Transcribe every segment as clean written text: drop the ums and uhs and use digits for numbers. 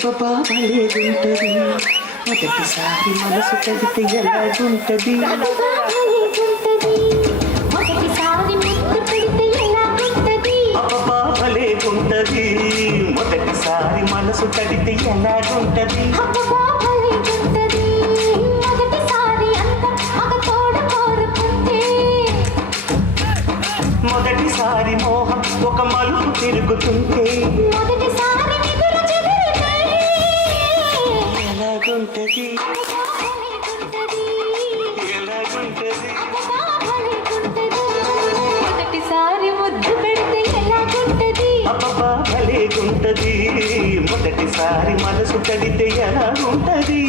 అబ్బబ్బా భలేగుంటది మొదటిసారి మనసు కడితే ఎలాగుంటది అబ్బబ్బా భలేగుంటది మొదటిసారి మనసు కడితే ఎలాగుంటది మొదటిసారి మోహం ఒక మలుపు తిరుగుతుంటే ఎలాగుంటది ఎలాగుంటది మొదటిసారి ముద్దు పెడితే ఎలాగుంటది అబ్బబ్బా భలేగుంటది మొదటిసారి మనసు కడితే ఎలాగుంటది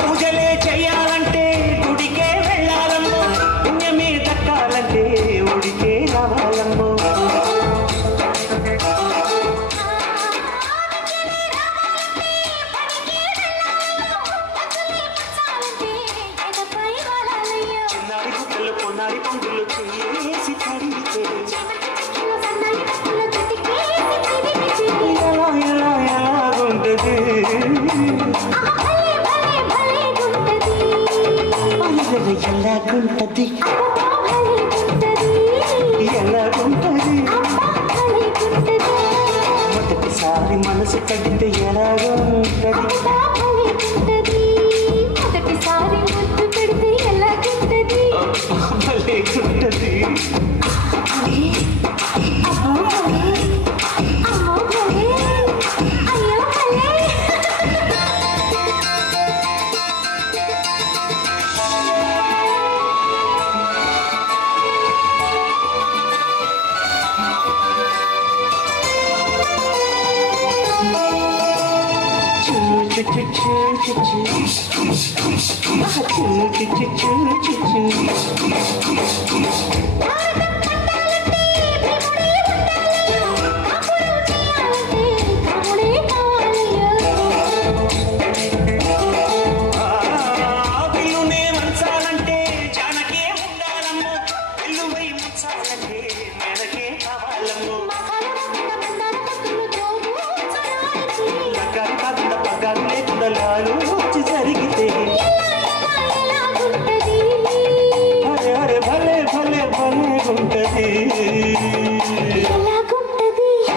పూజలే చెయ్యాలంటే గుడికే వెళ్ళాలమ్మో పుణ్యమే దక్కాలంటే ఉడికే రావాలమ్మో చిన్నారి గుట్టలు పొన్నారి పండులు చేసి కడిగితే ఎలాగుంటది ఎలాగుంటది ఎలాగుంటది మొదటిసారి మనసు కడితే ఎలాగుంటది మొదటిసారి ముద్దు పెడితే ఎలాగుంటది భలేగుంటది వచ్చి జరిగితే అరే అరే భలే భలే భలేగుంటది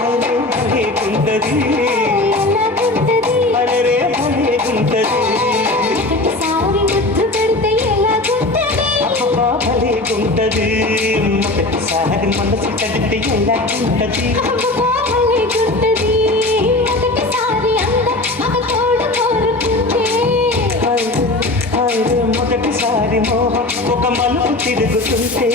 అరే భలేగుంటది అరే రే భలేగుంటది అబ్బా భలేగుంటది మొదటిసారి మనసు కడితే ఎలాగుంటది మొదటిసారి మోహం ఒక మలుపు తిరుగుతుంటే